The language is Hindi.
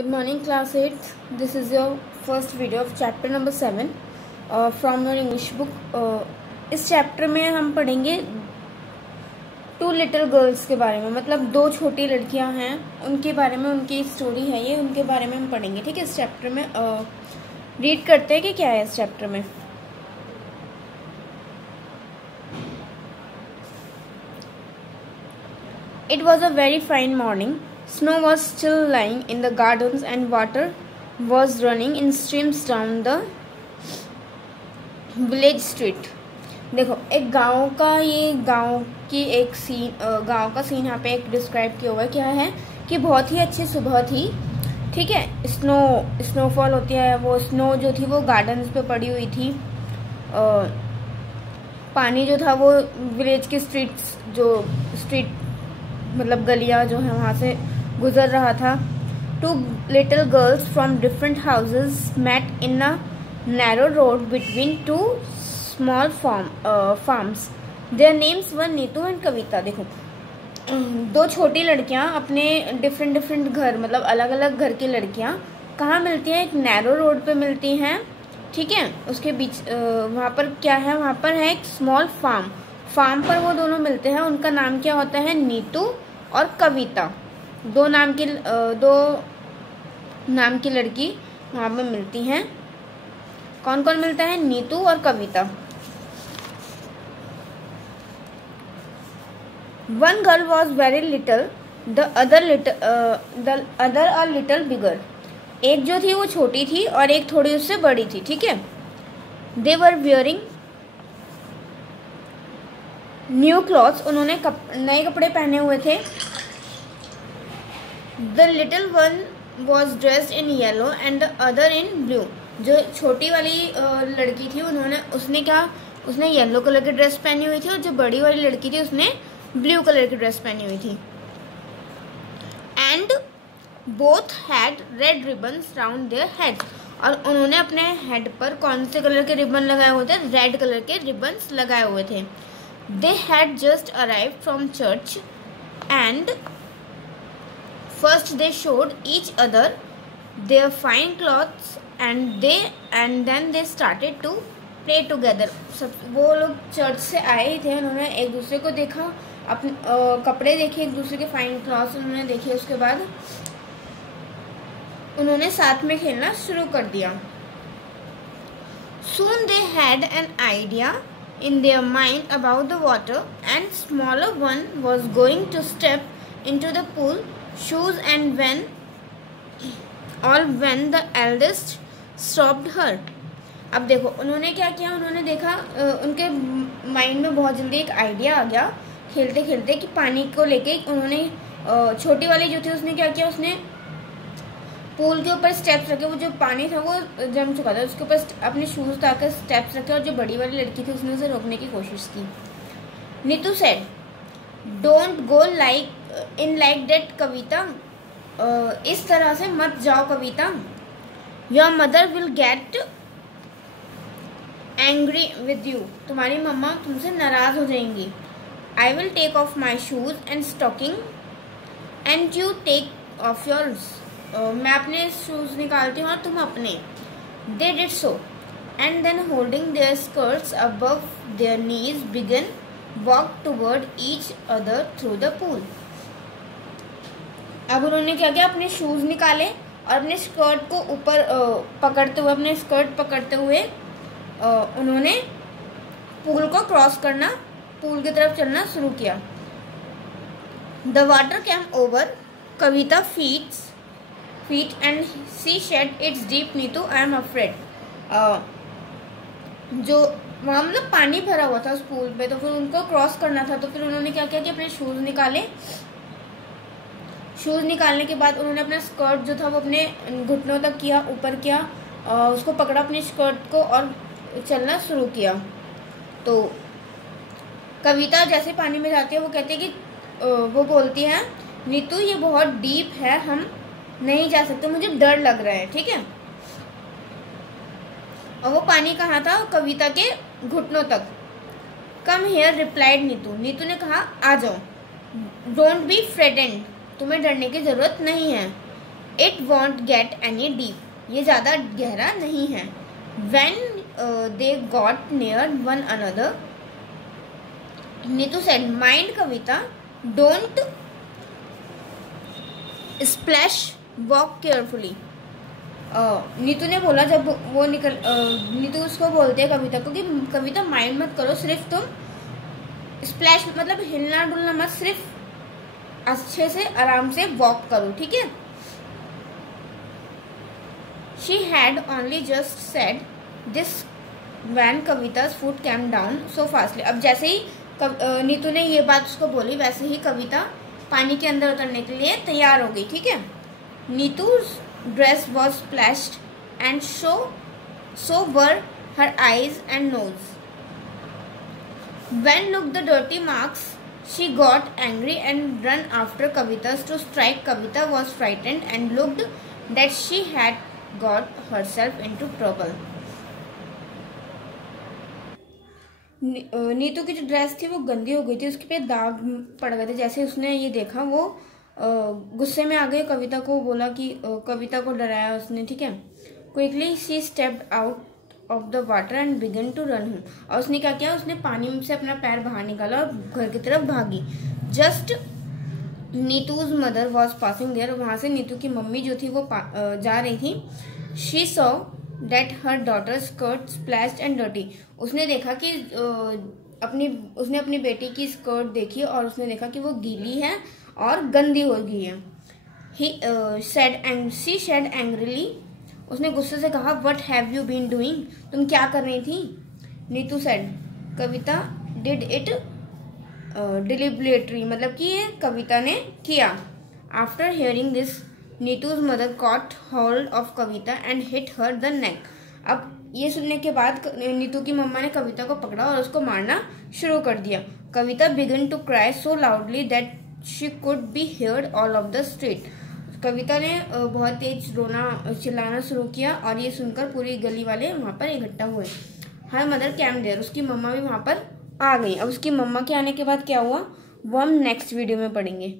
Good morning, class 8th. This is your first video of chapter number 7 from your English book. इस चैप्टर में हम पढ़ेंगे टू लिटिल गर्ल्स के बारे में, मतलब दो छोटी लड़कियां हैं उनके बारे में, उनकी स्टोरी है ये, उनके बारे में हम पढ़ेंगे। ठीक है, इस चैप्टर में रीड करते हैं कि क्या है इस चैप्टर में। It was a very fine morning. Snow was still lying in the gardens and water was running in streams down the village street. देखो, एक गांव का, ये गांव की एक सीन, गांव का सीन यहाँ पे एक डिस्क्राइब किया हुआ है। क्या है कि बहुत ही अच्छी सुबह थी। ठीक है, स्नोफॉल होती है, वो स्नो जो थी वो गार्डन्स पे पड़ी हुई थी। पानी जो था वो विलेज की स्ट्रीट मतलब गलियां जो है वहां से गुजर रहा था। Two little girls from different houses met in a narrow road between two small farms. Their names were Neetu and Kavita. देखो, दो छोटी लड़कियां अपने डिफरेंट घर, मतलब अलग अलग घर की लड़कियां कहाँ मिलती हैं? एक नैरो रोड पे मिलती हैं। ठीक है, उसके बीच वहाँ पर क्या है? वहाँ पर है एक स्मॉल फार्म पर वो दोनों मिलते हैं। उनका नाम क्या होता है? नीतू और कविता। दो नाम की लड़की वहाँ पे मिलती हैं। कौन कौन मिलता है? नीतू और Kavita. One girl was very little, the other a little bigger. एक जो थी वो छोटी थी और एक थोड़ी उससे बड़ी थी। ठीक है, दे वर वियरिंग न्यू क्लॉथ्स। उन्होंने नए कपड़े पहने हुए थे। The little one was dressed in yellow and the other in blue. जो छोटी वाली लड़की थी उसने येलो कलर की ड्रेस पहनी हुई थी, और जो बड़ी वाली लड़की थी उसने ब्लू कलर की ड्रेस पहनी हुई थी। And both had read ribbons round their head. और उन्होंने अपने हेड पर कौन से कलर के रिबन लगाए हुए थे? रेड कलर के रिबन्स लगाए हुए थे। They had just arrived from church and first they showed each other their fine clothes and then they started to play together. वो लोग चर्च से आए थे, उन्होंने एक दूसरे को देखा, अपने कपड़े देखे, एक दूसरे के फाइन क्लॉथ्स उन्होंने देखे। उसके बाद उन्होंने साथ में खेलना शुरू कर दिया। Soon they had an idea in their mind about the water, and smaller one was going to step into the pool shoes and when the eldest stopped her. अब देखो, उन्होंने क्या किया? उन्होंने देखा, उनके माइंड में बहुत जल्दी एक आइडिया आ गया खेलते खेलते कि पानी को लेके उन्होंने, छोटी वाली जो थी उसने क्या किया? उसने पूल के ऊपर स्टेप्स रखे। वो जो पानी था वो जम चुका था, उसके ऊपर अपने शूज उतारकर स्टेप्स रखे, और जो बड़ी वाली लड़की थी उसने उसे रोकने की कोशिश की। Neetu said, don't go like that Kavita. इस तरह से मत जाओ Kavita. Your mother will get angry with you. तुम्हारी मम्मा तुमसे नाराज हो जाएंगी। I will take off my shoes and stocking and you take off yours. मैं अपने शूज निकालती हूँ और तुम अपने। They did so and then holding their skirts above their knees began walk toward each other through the pool. अब उन्होंने क्या किया? अपने शूज निकाले और अपने स्कर्ट को ऊपर अपने स्कर्ट पकड़ते हुए उन्होंने पूल को क्रॉस करना, पूल की तरफ चलना शुरू किया। The water came over Kavita feet and she said it's deep Neetu, I am afraid। जो वहाँ मतलब पानी भरा हुआ था उस पूल पे, तो फिर उनको क्रॉस करना था। तो फिर उन्होंने क्या किया कि अपने शूज निकाले। शूज निकालने के बाद उन्होंने अपना स्कर्ट जो था वो अपने घुटनों तक किया, ऊपर किया, उसको पकड़ा अपने स्कर्ट को और चलना शुरू किया। तो कविता जैसे पानी में जाती है, वो कहती है कि वो बोलती है, नीतू ये बहुत डीप है, हम नहीं जा सकते, मुझे डर लग रहा है। ठीक है, और वो पानी कहाँ था? कविता के घुटनों तक। Come here replied Neetu. Neetu ने कहा, आ जाओ। डोंट बी फ्रेटेंड, तुम्हें डरने की जरूरत नहीं है। It won't get any deep, ये ज़्यादा गहरा नहीं है। When they got near one another, Neetu said, "Mind Kavita, don't splash, walk carefully." Neetu ने बोला जब वो नीतू उसको बोलते हैं कविता को कि कविता माइंड मत करो, सिर्फ तुम स्प्लैश मतलब हिलना डुलना मत, सिर्फ अच्छे से आराम से वॉक करो, ठीक है। She had only just said this when Kavita's foot came down so fastly. अब जैसे ही नीतू ने ये बात उसको बोली, वैसे ही कविता पानी के अंदर उतरने के लिए तैयार हो गई, ठीक है। नीतू's dress was splashed and so were her eyes and nose. When looked the dirty marks, she got angry and ran after Kavita's to strike. Kavita was frightened and looked that she had got herself into trouble. Neetu की जो ड्रेस थी वो गंदी हो गई थी, उसके पे दाग पड़ गए थे। जैसे उसने ये देखा वो गुस्से में आ गई, कविता को बोला कि कविता को डराया उसने, ठीक है। Quickly she stepped out of the water and began to run home, और उसने क्या किया, उसने पानी से अपना पैर बाहर निकाला और घर की तरफ भागी। Just Neetu's mother was passing there, वहां से नीतू की मम्मी जो थी वो जा रही थी। She saw that her daughter skirt splashed and dirty, उसने देखा कि उसने अपनी बेटी की स्कर्ट देखी और उसने देखा कि वो गीली है और गंदी हो गई है। शी सेड एंग्रीली, उसने गुस्से से कहा, what have you been doing, तुम क्या कर रही थी। Neetu said, Kavita did it deliberately, मतलब कि ये कविता ने किया। After hearing this Neetu's mother caught hold of Kavita and hit her the neck. अब ये सुनने के बाद नीतू की मम्मा ने कविता को पकड़ा और उसको मारना शुरू कर दिया। Kavita began to cry so loudly that she could be heard all of the street. Kavita ने बहुत तेज रोना चिल्लाना शुरू किया और ये सुनकर पूरी गली वाले वहां पर इकट्ठा हुए। हर मदर कैम देयर, उसकी मम्मा भी वहां पर आ गई। अब उसकी मम्मा के आने के बाद क्या हुआ वो हम नेक्स्ट वीडियो में पढ़ेंगे।